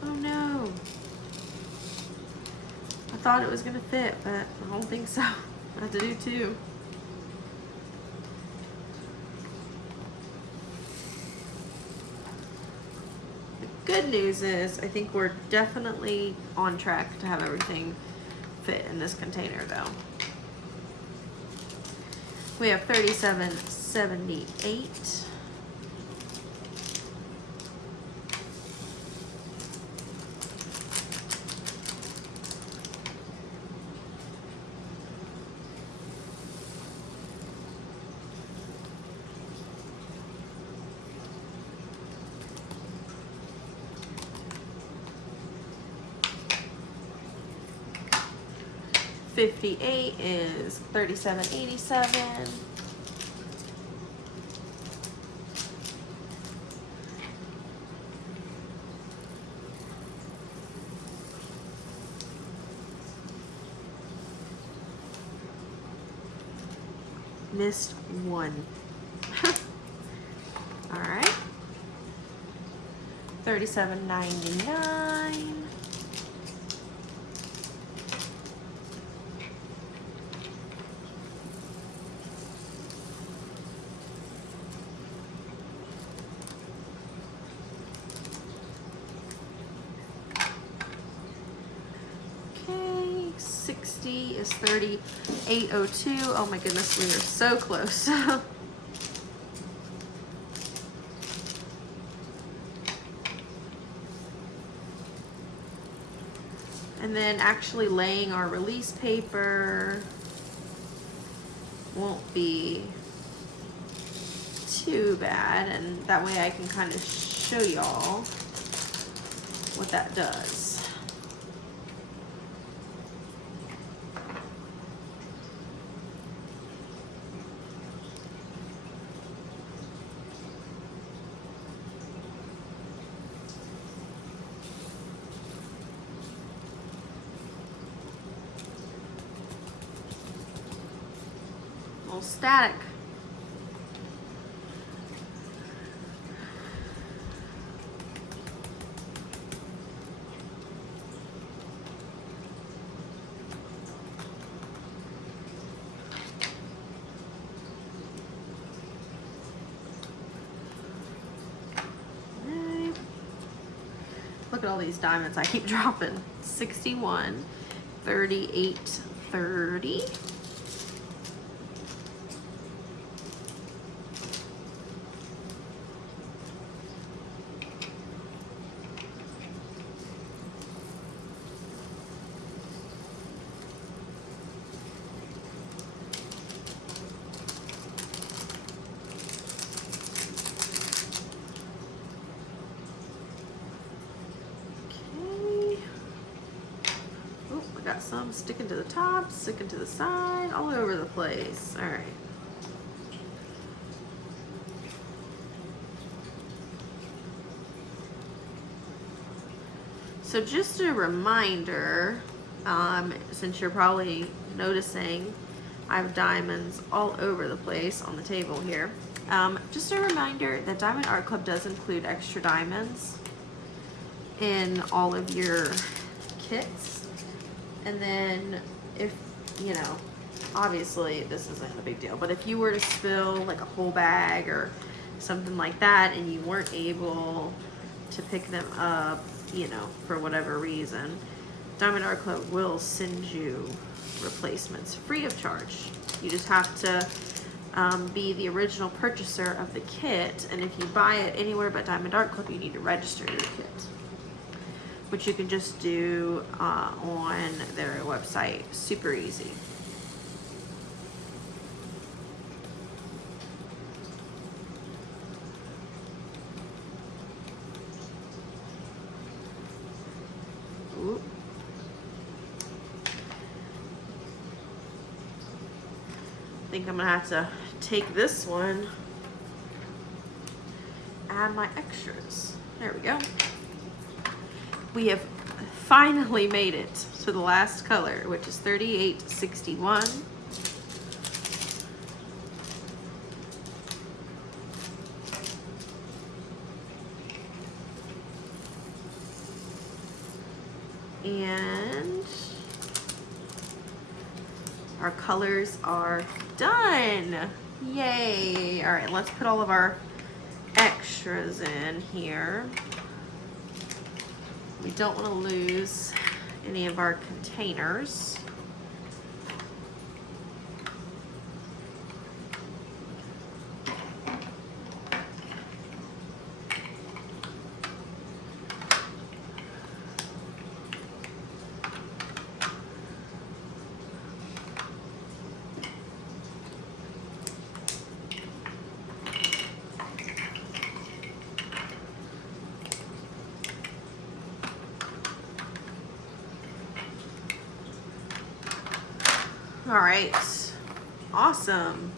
Oh no. I thought it was gonna fit, but I don't think so. I have to do 2. Good news is I think we're definitely on track to have everything fit in this container though. We have 37.78. $58 is 37.87. Missed 1. All right. 37.99. Okay, 60 is 38.02. Oh my goodness, we are so close. And then actually laying our release paper won't be too bad, and that way I can kind of show y'all what that does. Static. Right. Look at all these diamonds I keep dropping. 61, 38, 30. Got some sticking to the top, sticking to the side, all over the place. All right. So just a reminder, since you're probably noticing I have diamonds all over the place on the table here. Just a reminder that Diamond Art Club does include extra diamonds in all of your kits. And then if, you know, obviously this isn't a big deal, but if you were to spill like a whole bag or something like that and you weren't able to pick them up, you know, for whatever reason, Diamond Art Club will send you replacements free of charge. You just have to be the original purchaser of the kit, and if you buy it anywhere but Diamond Art Club, you need to register your kit, which you can just do on their website. Super easy. Ooh. I think I'm gonna have to take this one, add my extras. There we go. we have finally made it to the last color, which is 3861. And our colors are done. Yay. All right, let's put all of our extras in here. We don't want to lose any of our containers. All right, awesome.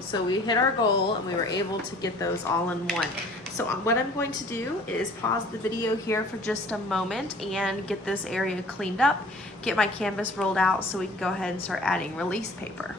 So we hit our goal and we were able to get those all in one. So what I'm going to do is pause the video here for just a moment and get this area cleaned up, get my canvas rolled out so we can go ahead and start adding release paper.